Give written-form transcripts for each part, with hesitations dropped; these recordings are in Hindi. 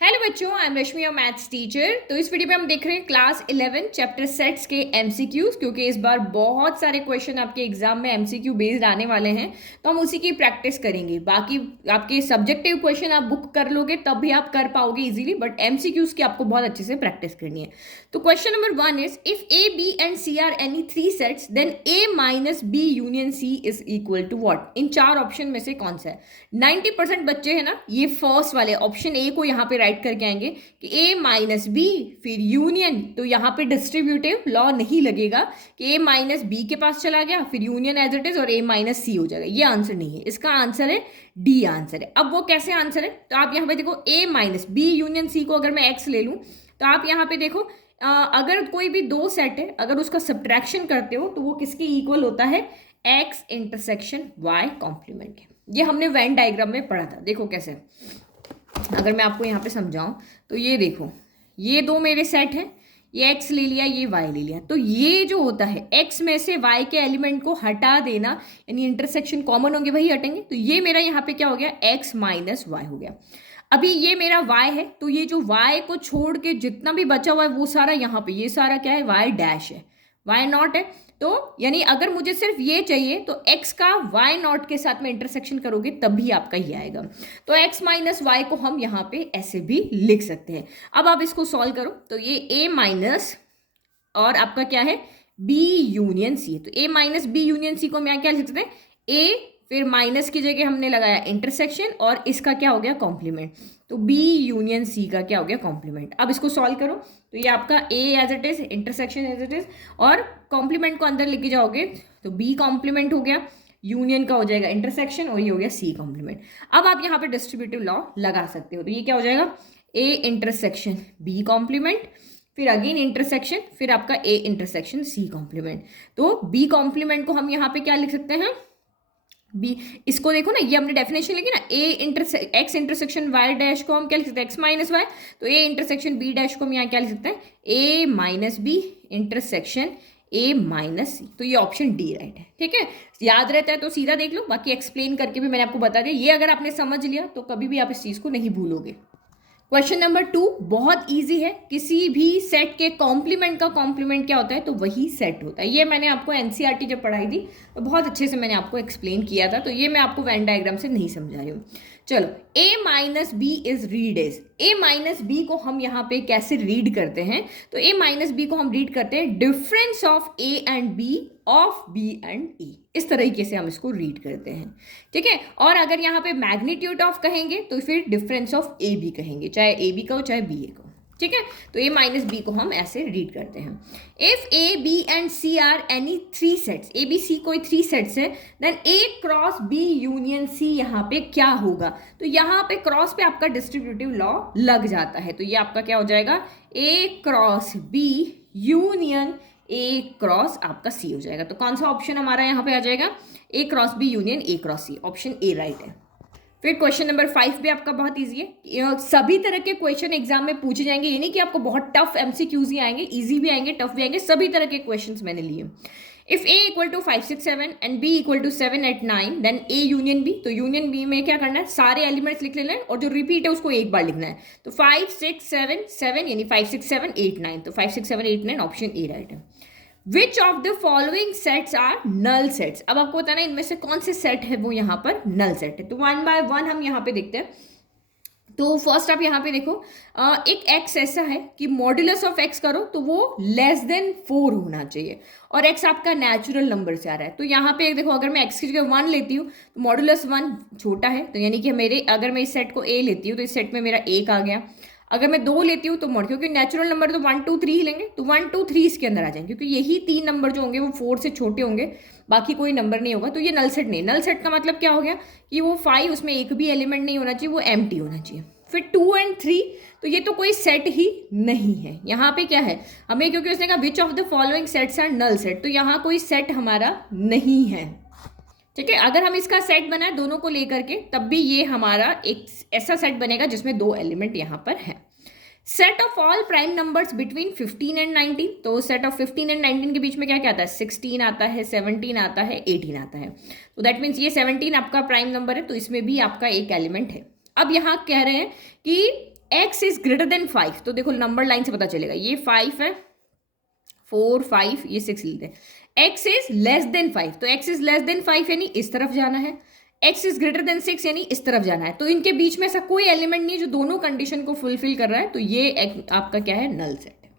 हेलो बच्चों, I am Rashmi, maths teacher. तो इस वीडियो में हम देख रहे हैं क्लास 11 चैप्टर सेट्स के एमसीक्यूज, क्योंकि इस बार बहुत सारे क्वेश्चन आपके एग्जाम में एमसीक्यू बेस्ड आने वाले हैं, तो हम उसी की प्रैक्टिस करेंगे। बाकी आपके सब्जेक्टिव क्वेश्चन आप बुक कर लोगे तब भी आप कर पाओगे इजीली, बट एमसीक्यूज की आपको बहुत अच्छे से प्रैक्टिस करनी है। तो question number 1 is if A B and C are any three sets then A minus B union C is equal to what. इन चार ऑप्शन में से कौन सा है? 90% बच्चे हैं ना, ये फर्स्ट वाले ऑप्शन ए को यहाँ पे राइट करके आएंगे कि ए माइनस बी फिर यूनियन। तो यहाँ पे डिस्ट्रीब्यूटिव लॉ नहीं लगेगा कि ए माइनस बी के पास चला गया फिर यूनियन एज इट इज और ए माइनस सी हो जाएगा। ये आंसर नहीं है, इसका आंसर है डी आंसर है। अब वो कैसे आंसर है? तो आप यहाँ पे देखो ए माइनस बी यूनियन सी को अगर मैं एक्स ले लूँ तो आप यहाँ पे देखो अगर कोई भी दो सेट है, अगर उसका सब्ट्रैक्शन करते हो तो वो किसके इक्वल होता है? एक्स इंटरसेक्शन वाई कॉम्प्लीमेंट के। ये हमने वेन डायग्राम में पढ़ा था। देखो कैसे, अगर मैं आपको यहाँ पे समझाऊं तो ये देखो, ये दो मेरे सेट हैं, ये x ले लिया, ये y ले लिया। तो ये जो होता है x में से y के एलिमेंट को हटा देना, यानी इंटरसेक्शन कॉमन होंगे वही हटेंगे। तो ये मेरा यहाँ पे क्या हो गया? x माइनस वाई हो गया। अभी ये मेरा y है, तो ये जो y को छोड़ के जितना भी बचा हुआ है वो सारा यहाँ पे, ये सारा क्या है? y डैश है, y नॉट है। तो यानी अगर मुझे सिर्फ ये चाहिए तो x का y नॉट के साथ में इंटरसेक्शन करोगे तब भी आपका ये आएगा। तो x माइनस वाई को हम यहाँ पे ऐसे भी लिख सकते हैं। अब आप इसको सॉल्व करो तो ये a माइनस और आपका क्या है? b union c। तो a minus b union c को हम यहाँ क्या लिख सकते हैं? a फिर माइनस की जगह हमने लगाया इंटरसेक्शन और इसका क्या हो गया? कॉम्प्लीमेंट। तो b यूनियन c का क्या हो गया? कॉम्प्लीमेंट। अब इसको सॉल्व करो तो ये आपका a as it is, intersection as it is, और कॉम्प्लीमेंट को अंदर लेके जाओगे तो b कॉम्प्लीमेंट हो गया, यूनियन का हो जाएगा इंटरसेक्शन और ये हो गया c कॉम्प्लीमेंट। अब आप यहाँ पे डिस्ट्रीब्यूटिव लॉ लगा सकते हो। तो ये क्या हो जाएगा? a इंटरसेक्शन b कॉम्प्लीमेंट, फिर अगेन इंटरसेक्शन, फिर आपका a इंटरसेक्शन c कॉम्प्लीमेंट। तो b कॉम्प्लीमेंट को हम यहाँ पे क्या लिख सकते हैं? बी, इसको देखो ना, ये हमने डेफिनेशन लिखी ना, एक्स इंटरसेक्शन वाई डैश को हम क्या लिख सकते हैं? X minus y. तो ए इंटरसेक्शन बी डैश को हम यहाँ क्या लिख सकते हैं? A minus B intersection A minus C. तो ये ऑप्शन डी राइट है। ठीक है, याद रहता है तो सीधा देख लो, बाकी एक्सप्लेन करके भी मैंने आपको बता दिया। ये अगर आपने समझ लिया तो कभी भी आप इस चीज़ को नहीं भूलोगे। क्वेश्चन नंबर 2 बहुत इजी है। किसी भी सेट के कॉम्प्लीमेंट का कॉम्प्लीमेंट क्या होता है? तो वही सेट होता है। ये मैंने आपको एनसीईआरटी जब पढ़ाई थी तो बहुत अच्छे से मैंने आपको एक्सप्लेन किया था, तो ये मैं आपको वेन डायग्राम से नहीं समझा रही हूँ। चलो, a माइनस बी is read as. a minus बी को हम यहाँ पे कैसे रीड करते हैं? तो a माइनस बी को हम रीड करते हैं difference of a and b of b and e। इस तरीके से हम इसको रीड करते हैं। ठीक है, और अगर यहाँ पे मैग्नीट्यूड ऑफ कहेंगे तो फिर डिफरेंस ऑफ ए बी कहेंगे, चाहे ए बी का हो चाहे बी ए का हो। ठीक है, तो a माइनस बी को हम ऐसे रीड करते हैं। If a b and c are any three sets, a b c कोई थ्री सेट्स है, then a cross b union c यहाँ पे क्या होगा? तो यहाँ पे क्रॉस पे आपका डिस्ट्रीब्यूटिव लॉ लग जाता है। तो ये आपका क्या हो जाएगा? a cross b union a cross आपका c हो जाएगा। तो कौन सा ऑप्शन हमारा यहाँ पे आ जाएगा? a cross b union a cross c, option A right है। फिर क्वेश्चन नंबर 5 भी आपका बहुत इजी है। सभी तरह के क्वेश्चन एग्जाम में पूछे जाएंगे, ये नहीं कि आपको बहुत टफ एमसीक्यूज ही आएंगे, इजी भी आएंगे टफ भी आएंगे, सभी तरह के क्वेश्चंस मैंने लिए। If a equal to 5 6 7 and b equal to 7 8 9 then a union b। तो यूनियन b में क्या करना है? सारे एलिमेंट्स लिख लेना है और जो रिपीट है उसको एक बार लिखना है। तो 5 6 7 7 यानी 5 6 7 8 9, तो 5 6 7 8 9 ऑप्शन ए राइट है। Which of the following sets are null sets? अब आपको बताना है इनमें से कौन से सेट है वो यहाँ पर नल सेट है। तो वन बाय वन हम यहाँ पे देखते हैं। तो फर्स्ट आप यहाँ पे देखो, एक x ऐसा है कि मॉड्यूलस ऑफ x करो तो वो लेस देन 4 होना चाहिए, और x आपका नेचुरल नंबर से आ रहा है। तो यहाँ पे देखो, अगर मैं x की जगह 1 लेती हूँ तो मॉड्यूलस 1 छोटा है, तो यानी कि मेरे, अगर मैं इस सेट को a लेती हूँ तो इस सेट में मेरा 1 आ गया। अगर मैं 2 लेती हूँ तो मोड, क्योंकि नेचुरल नंबर तो 1 2 3 ही लेंगे, तो 1 2 3 इसके अंदर आ जाएंगे, क्योंकि यही 3 नंबर जो होंगे वो 4 से छोटे होंगे, बाकी कोई नंबर नहीं होगा। तो ये नल सेट नहीं। नल सेट का मतलब क्या हो गया कि वो 5, उसमें एक भी एलिमेंट नहीं होना चाहिए, वो एम्प्टी होना चाहिए। फिर 2 एंड 3, तो ये तो कोई सेट ही नहीं है। यहाँ पे क्या है हमें, क्योंकि उसने कहा which of the following sets are null set, तो यहाँ कोई सेट हमारा नहीं है। ठीक है, अगर हम इसका सेट बनाए दोनों को लेकर के तब भी ये हमारा एक ऐसा सेट बनेगा जिसमें 2 एलिमेंट यहाँ पर है। Set of all prime numbers between 15 and 19, तो सेट ऑफ 15 एंड 19 के बीच में क्या क्या आता है? 16 आता है, 17 आता है, 18 आता है। तो दैट मीन्स ये 17 आपका प्राइम नंबर है, तो इसमें भी आपका एक एलिमेंट है। अब यहाँ कह रहे हैं कि x इज ग्रेटर देन 5, तो देखो नंबर लाइन से पता चलेगा, ये 5 है, 4 5, ये 6 लेते हैं। x इज लेस देन 5, तो x इज लेस देन 5 यानी इस तरफ जाना है, x इज ग्रेटर देन 6 यानी इस तरफ जाना है। तो इनके बीच में ऐसा कोई एलिमेंट नहीं है जो दोनों कंडीशन को फुलफिल कर रहा है, तो ये आपका क्या है, नल सेट है।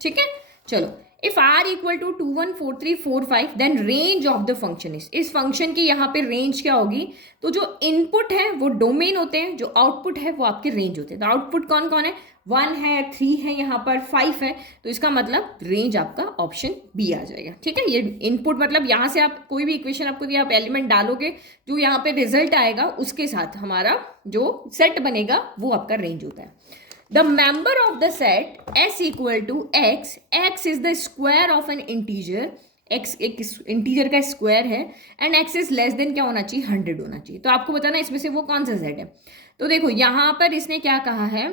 ठीक है, चलो, if r equal to 2 1 4 3 4 5 then range of the function इस फंक्शन की यहाँ पे रेंज क्या होगी, तो जो इनपुट है वो डोमेन होते हैं, जो आउटपुट है वो आपके रेंज होते हैं। तो आउटपुट कौन कौन है, 1 है, 3 है, यहाँ पर 5 है, तो इसका मतलब रेंज आपका ऑप्शन बी आ जाएगा। ठीक है, ये इनपुट मतलब यहाँ से आप कोई भी इक्वेशन आपको दिया, आप एलिमेंट डालोगे, जो यहाँ पे रिजल्ट आएगा उसके साथ हमारा जो सेट बनेगा वो आपका रेंज होता है। The member of the set s equal to x, x is the square of an integer, x एक इंटीजर का स्क्वायर है, and x is less than क्या होना चाहिए, 100 होना चाहिए। तो आपको बताना इसमें से वो कौन सा सेट है। तो देखो यहाँ पर इसने क्या कहा है,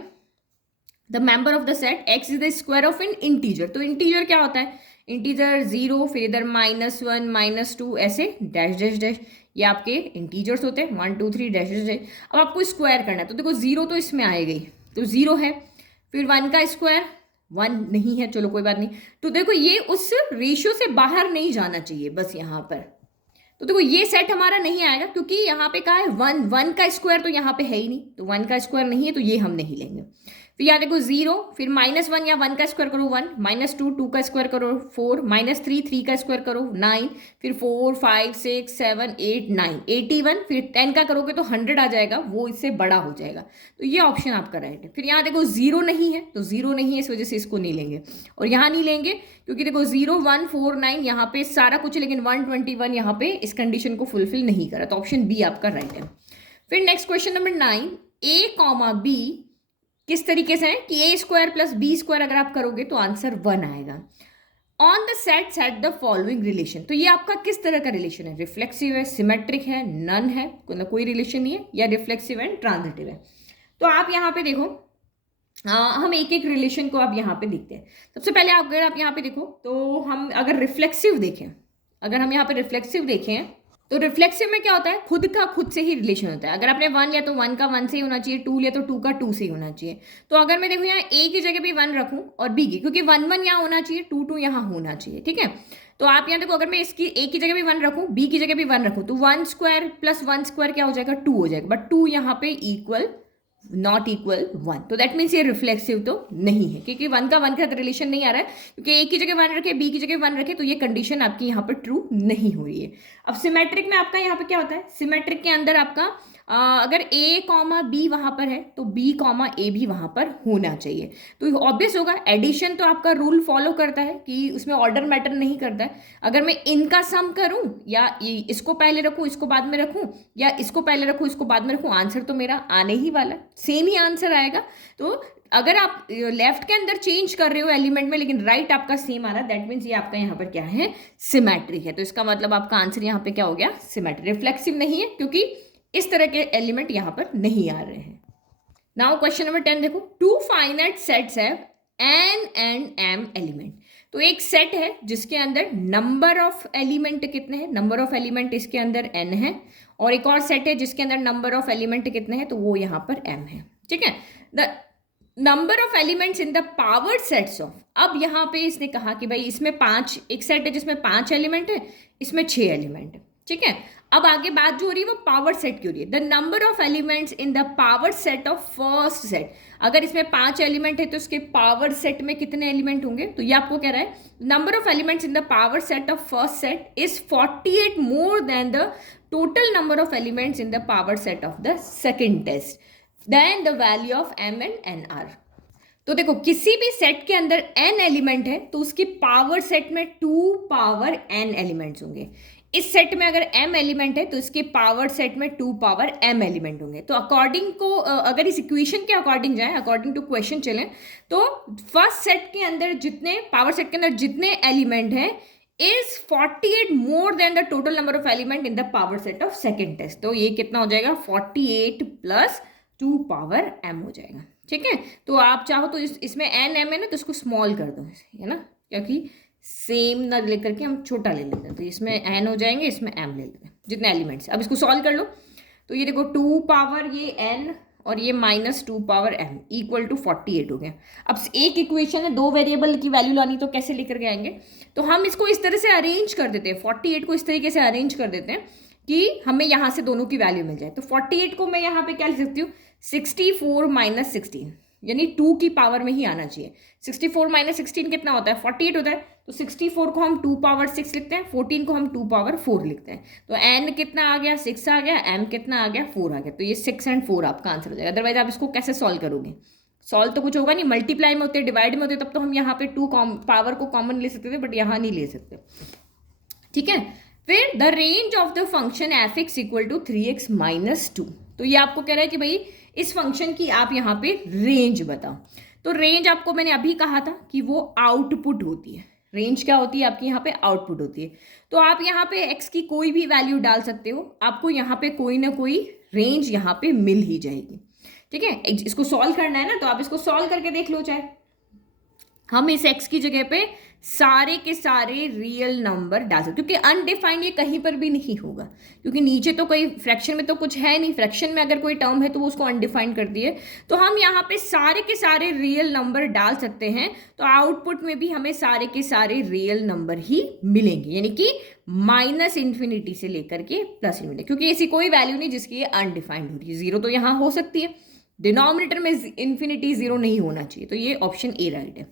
the member of the set x is the square of N integer. तो इंटीजर क्या होता है, इंटीजर 0, फिर इधर -1 -2 ऐसे डैश डैश डैश, ये आपके इंटीजर्स होते हैं, 1 2 3 डैश डैश डैश। अब आपको स्क्वायर करना है, तो देखो 0 तो इसमें आएगा ही, तो 0 है, फिर 1 का स्क्वायर 1 नहीं है, चलो कोई बात नहीं। तो देखो ये उस रेशियो से बाहर नहीं जाना चाहिए बस यहाँ पर। तो देखो ये सेट हमारा नहीं आएगा क्योंकि यहाँ पे कहा है 1 का स्क्वायर, तो यहाँ पे है ही नहीं, तो 1 का स्क्वायर नहीं है, तो ये हम नहीं लेंगे। फिर यहाँ देखो 0, फिर -1 या 1 का स्क्वायर करो 1, -2 2 का स्क्वायर करो 4, -3 3 का स्क्वायर करो 9, फिर 4 5 6 7 8 9 81, फिर 10 का करोगे तो 100 आ जाएगा, वो इससे बड़ा हो जाएगा। तो ये ऑप्शन आपका राइट है। फिर यहाँ देखो 0 नहीं है, तो 0 नहीं है, इस वजह से इसको नहीं लेंगे, और यहाँ नहीं लेंगे क्योंकि देखो 0 1 4 9 यहाँ पे सारा कुछ, लेकिन 121 यहाँ पे इस कंडीशन को फुलफिल नहीं करा, तो ऑप्शन बी आपका राइट है। फिर next question number 9, a, b किस तरीके से है कि ए स्क्वायर प्लस बी स्क्वायर अगर आप करोगे तो आंसर 1 आएगा। On the set set the following relation, तो ये आपका किस तरह का रिलेशन है, रिफ्लेक्सिव है, सिमेट्रिक है, नन है, मतलब कोई रिलेशन नहीं है, या रिफ्लेक्सिव एंड ट्रांजिटिव है। तो आप यहाँ पे देखो, हम एक एक रिलेशन को आप यहाँ पे देखते हैं। सबसे पहले अगर आप यहाँ पे देखो, तो हम अगर रिफ्लेक्सिव देखें, अगर हम यहाँ पे रिफ्लेक्सिव देखें, तो रिफ्लेक्सिव में क्या होता है, खुद का खुद से ही रिलेशन होता है। अगर आपने 1 लिया तो 1 का 1 से ही होना चाहिए, 2 लिया तो 2 का 2 से ही होना चाहिए। तो अगर मैं देखो यहाँ a की जगह भी 1 रखूं और b की, क्योंकि 1 1 यहाँ होना चाहिए, 2 2 यहाँ होना चाहिए। ठीक है, तो आप यहाँ देखो, अगर मैं इसकी a की जगह भी 1 रखूं, b की जगह भी 1 रखूं, तो 1 स्क्वायर प्लस 1 स्क्वायर क्या हो जाएगा, 2 हो जाएगा, बट 2 यहाँ पे इक्वल नॉट इक्वल 1, तो दैट मीन्स ये रिफ्लेक्सिव तो नहीं है, क्योंकि 1 का 1 के साथ रिलेशन नहीं आ रहा है, क्योंकि ए की जगह 1 रखे, बी की जगह 1 रखे, तो ये कंडीशन आपकी यहाँ पर ट्रू नहीं हो रही है। अब सिमेट्रिक में आपका यहाँ पे क्या होता है, सिमेट्रिक के अंदर आपका अगर a कॉमा बी वहां पर है तो b कॉमा ए भी वहां पर होना चाहिए। तो ऑब्वियस होगा, एडिशन तो आपका रूल फॉलो करता है कि उसमें ऑर्डर मैटर नहीं करता है। अगर मैं इनका सम करूं, या इसको पहले रखूं इसको बाद में रखूं, या इसको पहले रखूं इसको बाद में रखूं, आंसर तो मेरा आने ही वाला है, सेम ही आंसर आएगा। तो अगर आप लेफ्ट के अंदर चेंज कर रहे हो एलिमेंट में, लेकिन राइट आपका सेम आ रहा है, दैट मीन्स ये आपका यहाँ पर क्या है, सिमेट्रिक है। तो इसका मतलब आपका आंसर यहाँ पे क्या हो गया, सिमेट्रिक। रिफ्लेक्सिव नहीं है क्योंकि इस तरह के एलिमेंट यहाँ पर नहीं आ रहे हैं। नाउ क्वेश्चन नंबर 10 देखो, 2 finite sets have n and m element. तो एक सेट है जिसके अंदर नंबर ऑफ एलिमेंट कितने हैं, नंबर ऑफ एलिमेंट इसके अंदर n है, और एक और सेट है जिसके अंदर नंबर ऑफ एलिमेंट कितने हैं, तो वो यहाँ पर m है। ठीक है, the number of elements in the powered sets of, अब यहाँ पे इसने कहा कि भाई इसमें 5, एक सेट है जिसमें 5 एलिमेंट है, इसमें 6 एलिमेंट है। ठीक है, अब आगे बात जो हो रही है वो पावर सेट की हो रही है। The number of elements in the power set of first set, अगर इसमें 5 एलिमेंट है तो इसके पावर सेट में कितने एलिमेंट होंगे, तो ये आपको कह रहा है number of elements in the power set of first set is 48 more than the total number of elements in the power set of the second test then the value of m and nr। तो देखो किसी भी सेट के अंदर n एलिमेंट है तो उसकी पावर सेट में 2 पावर n एलिमेंट्स होंगे। इस सेट में अगर m एलिमेंट है तो इसके पावर सेट में 2 पावर m एलिमेंट होंगे। तो अकॉर्डिंग को अगर इस इक्वेशन के अकॉर्डिंग जाए, अकॉर्डिंग टू क्वेश्चन चलें, तो फर्स्ट सेट के अंदर जितने पावर सेट के अंदर जितने एलिमेंट हैं is 48 more than the total number of element in the power set of second test. तो ये कितना हो जाएगा, 48 प्लस 2 पावर m हो जाएगा। ठीक है, तो आप चाहो तो इसमें n m है ना, तो इसको स्मॉल कर दो, है ना, क्योंकि सेम ना लेकर के हम छोटा ले लेते हैं, तो इसमें n हो जाएंगे, इसमें m ले लेते हैं, जितने एलिमेंट्स। अब इसको सॉल्व कर लो, तो ये देखो 2 पावर ये n और ये -2m इक्वल टू 48 हो गया। अब एक इक्वेशन है, दो वेरिएबल की वैल्यू लानी, तो कैसे लेकर के आएंगे? तो हम इसको इस तरह से अरेंज कर देते हैं, 48 को इस तरीके से अरेंज कर देते हैं कि हमें यहाँ से दोनों की वैल्यू मिल जाए। तो 48 को मैं यहाँ पे क्या लिख सकती हूँ, 64 - 16, यानी 2 की पावर में ही आना चाहिए। 64 - 16 कितना होता है, 48 होता है। तो 64 को हम 2 पावर 6 लिखते हैं, 14 को हम 2 पावर 4 लिखते हैं। तो n कितना आ गया, 6 आ गया, m कितना आ गया, 4 आ गया। तो ये 6 और 4 आपका आंसर हो जाएगा। अदरवाइज आप इसको कैसे सॉल्व करोगे? सॉल्व तो कुछ होगा नहीं, मल्टीप्लाई में होते, डिवाइड में होते, तब तो हम यहाँ पे 2 पावर को कॉमन ले सकते थे, बट यहाँ नहीं ले सकते। ठीक है, फिर the range of the function f(x) equal to 3x - 2। तो ये आपको कह रहा है कि भाई इस फंक्शन की आप यहाँ पे रेंज बताओ। तो रेंज आपको मैंने अभी कहा था कि वो आउटपुट होती है। रेंज क्या होती है आपकी? यहाँ पे आउटपुट होती है। तो आप यहाँ पे x की कोई भी वैल्यू डाल सकते हो, आपको यहाँ पे कोई ना कोई रेंज यहाँ पे मिल ही जाएगी। ठीक है, इसको सॉल्व करना है ना, तो आप इसको सॉल्व करके देख लो। चाहे हम इस x की जगह पे सारे के सारे रियल नंबर डाल सकते, क्योंकि अनडिफाइंड ये कहीं पर भी नहीं होगा, क्योंकि नीचे तो कोई फ्रैक्शन में तो कुछ है नहीं। फ्रैक्शन में अगर कोई टर्म है तो वो उसको अनडिफाइंड करती है। तो हम यहाँ पे सारे के सारे रियल नंबर डाल सकते हैं, तो आउटपुट में भी हमें सारे के सारे रियल नंबर ही मिलेंगे, यानी कि -∞ से लेकर के +∞, क्योंकि ऐसी कोई वैल्यू नहीं जिसकी ये अनडिफाइंड हो रही है। जीरो तो यहाँ हो सकती है, डिनोमिनेटर में इन्फिनिटी जीरो नहीं होना चाहिए। तो ये ऑप्शन ए राइट है।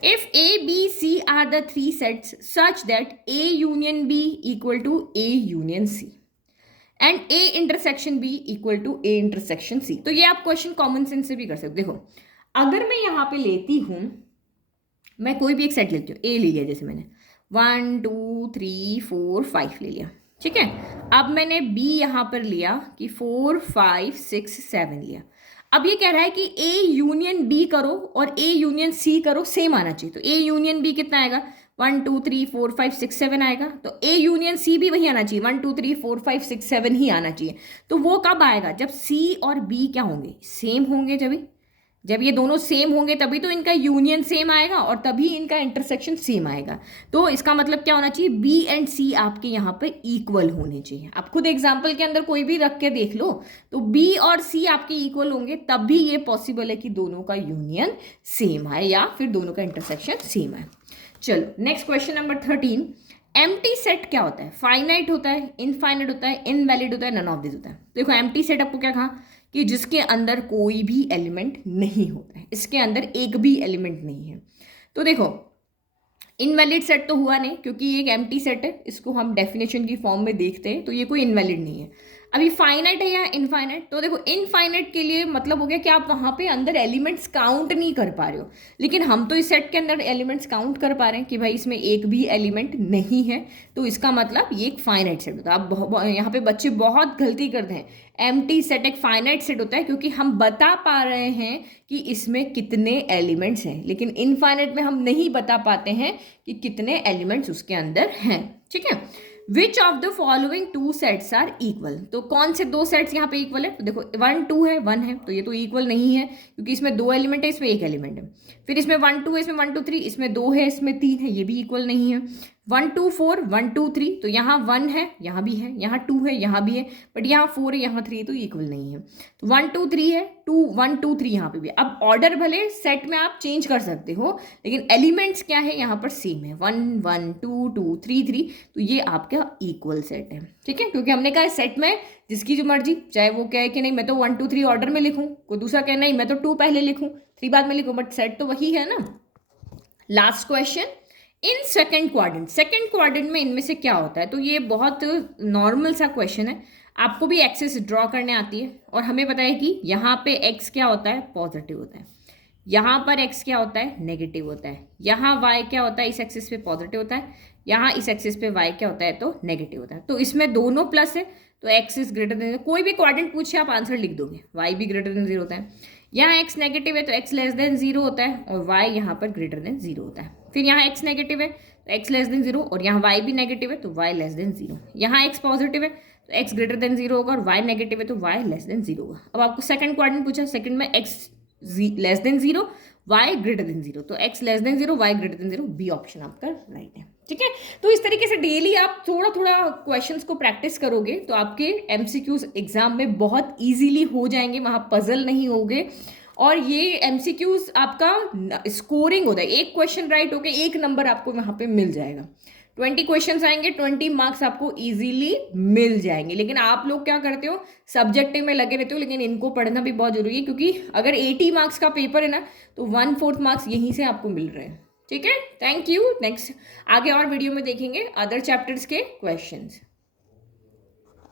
If A, B, C are the three sets such that A union B equal to A union C and A intersection B equal to A intersection C, तो ये आप क्वेश्चन कॉमन सेंस से भी कर सकते हो। अगर मैं यहाँ पे लेती हूँ, मैं कोई भी एक सेट लेती हूँ, A ले लिया, जैसे मैंने 1 2 3 4 5 ले लिया। ठीक है, अब मैंने B यहाँ पर लिया कि 4 5 6 7 लिया। अब ये कह रहा है कि A यूनियन B करो और A यूनियन C करो, सेम आना चाहिए। तो A यूनियन B कितना आएगा, 1 2 3 4 5 6 7 आएगा। तो A यूनियन C भी वही आना चाहिए, 1 2 3 4 5 6 7 ही आना चाहिए। तो वो कब आएगा, जब C और B क्या होंगे, सेम होंगे। जब ये दोनों सेम होंगे तभी तो इनका यूनियन सेम आएगा और तभी इनका इंटरसेक्शन सेम आएगा। तो इसका मतलब क्या होना चाहिए, B एंड C आपके यहाँ पे इक्वल होने चाहिए। आप खुद एग्जाम्पल के अंदर कोई भी रख के देख लो, तो B और C आपके इक्वल होंगे, तब भी ये पॉसिबल है कि दोनों का यूनियन सेम आए या फिर दोनों का इंटरसेक्शन सेम आए। चलो next question number 13। Empty set क्या होता है? फाइनाइट होता है, इनफाइनाइट होता है, इनवैलिड होता है, नन ऑफ दिस होता है। देखो एम्प्टी सेट आपको क्या कहा कि जिसके अंदर कोई भी एलिमेंट नहीं होता है, इसके अंदर एक भी एलिमेंट नहीं है। तो देखो इनवैलिड सेट तो हुआ नहीं, क्योंकि ये एक एम्प्टी सेट है, इसको हम डेफिनेशन की फॉर्म में देखते हैं, तो ये कोई इनवैलिड नहीं है। अभी फाइनाइट है या इनफाइनाइट? तो देखो इनफाइनाइट के लिए मतलब हो गया कि आप वहाँ पे अंदर एलिमेंट्स काउंट नहीं कर पा रहे हो, लेकिन हम तो इस सेट के अंदर एलिमेंट्स काउंट कर पा रहे हैं कि भाई इसमें एक भी एलिमेंट नहीं है, तो इसका मतलब ये एक फाइनाइट सेट होता है। अब यहाँ पे बच्चे बहुत गलती करते हैं, एम्प्टी सेट एक फाइनाइट सेट होता है क्योंकि हम बता पा रहे हैं कि इसमें कितने एलिमेंट्स हैं, लेकिन इनफाइनाइट में हम नहीं बता पाते हैं कि कितने एलिमेंट्स उसके अंदर हैं। ठीक है, which of the following two sets are equal? तो कौन से दो सेट्स यहाँ पे इक्वल है? तो देखो 1 2 है, 1 है, तो ये तो इक्वल नहीं है क्योंकि इसमें 2 एलिमेंट है, इसमें 1 एलिमेंट है। फिर इसमें 1 2 है, इसमें 1 2 3, इसमें 2 है, इसमें 3 है, ये भी इक्वल नहीं है। 1 2 4 1 2 3, तो यहाँ 1 है, यहाँ भी है, यहाँ 2 है, यहाँ भी है, बट यहाँ 4 है, यहाँ 3 है, तो इक्वल नहीं है। तो 1 2 3 है, 2 1 2 3 यहाँ पे भी। अब ऑर्डर भले सेट में आप चेंज कर सकते हो, लेकिन एलिमेंट्स क्या है यहाँ पर सेम है, 1 1 2 2 3 3, तो ये आपका इक्वल सेट है। ठीक है, क्योंकि हमने कहा सेट में जिसकी जो मर्जी, चाहे वो कहे कि नहीं मैं तो 1 2 3 ऑर्डर में लिखूँ, कोई दूसरा कहे नहीं मैं तो 2 पहले लिखूँ 3 बाद में लिखूँ, बट सेट तो वही है ना। Last question, in second quadrant में इनमें से क्या होता है? तो ये बहुत नॉर्मल सा क्वेश्चन है, आपको भी एक्सिस ड्रॉ करने आती है और हमें पता है कि यहाँ पे एक्स क्या होता है, पॉजिटिव होता है, यहाँ पर एक्स क्या होता है, नेगेटिव होता है, यहाँ वाई क्या होता है, इस एक्सिस पे पॉजिटिव होता है, यहाँ इस एक्सिस पे वाई क्या होता है, तो नेगेटिव होता है। तो इसमें दोनों प्लस है, तो एक्स इज ग्रेटर देन, कोई भी क्वाड्रेंट पूछे आप आंसर लिख दोगे, वाई भी ग्रेटर देन 0 होता है। यहाँ एक्स नेगेटिव है तो एक्स लेस देन 0 होता है और वाई यहाँ पर ग्रेटर देन 0 होता है। फिर यहाँ एक्स नेगेटिव है तो एक्स लेस देन 0 और यहाँ वाई भी नेगेटिव है तो वाई लेस देन 0। यहाँ एक्स पॉजिटिव है तो एक्स ग्रेटर देन 0 होगा और वाई नेगेटिव है तो वाई लेस देन 0 होगा। अब आपको सेकंड क्वाड्रेंट पूछा, सेकंड में x less than 0, y greater than 0, तो x less than 0, y greater than 0, B option आपका राइट है। ठीक है, तो इस तरीके से डेली आप थोड़ा थोड़ा क्वेश्चंस को प्रैक्टिस करोगे तो आपके एमसीक्यूज एग्जाम में बहुत इजीली हो जाएंगे, वहां पजल नहीं होगे। और ये एमसीक्यूज आपका स्कोरिंग होता है, एक क्वेश्चन राइट होके एक नंबर आपको वहां पे मिल जाएगा। 20 क्वेश्चंस आएंगे, 20 मार्क्स आपको इजीली मिल जाएंगे। लेकिन आप लोग क्या करते हो, सब्जेक्टिव में लगे रहते हो, लेकिन इनको पढ़ना भी बहुत जरूरी है, क्योंकि अगर 80 मार्क्स का पेपर है ना तो 1/4 मार्क्स यहीं से आपको मिल रहे हैं। ठीक है, थैंक यू। नेक्स्ट आगे और वीडियो में देखेंगे अदर चैप्टर्स के क्वेश्चंस।